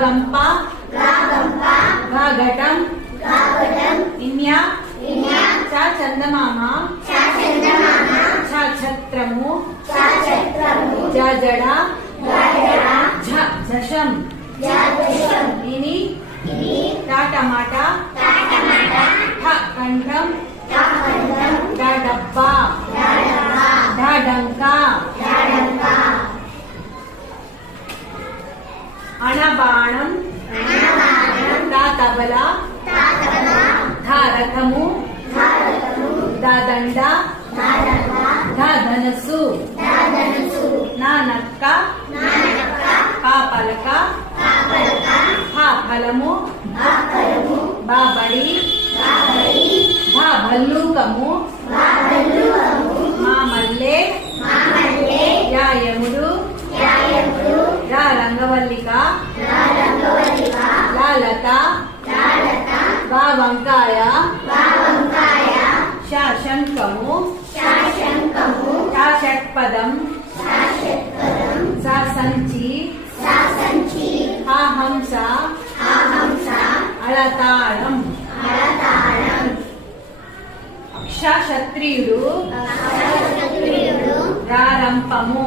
గంప ఘటం ఇన్య చ చందమామ ఛ ఛత్రము జ జడ ఝ ఝషం ఇని టా టమాటా ఠ కంఠం డ డబ్బా ఢ డంకా అణబాణం తా తబల ధ రథము ద దండ ధ ధనస్సు నా నక్క పా పలక ఫ ఫలము బా బడి భ భల్లూకము రంగవల్లిక లా లత వా వంకాయ ష శంఖము ష షట్పదం స సంచి హ హంస అళతాళం క్ష క్షత్రియుడు రారంపము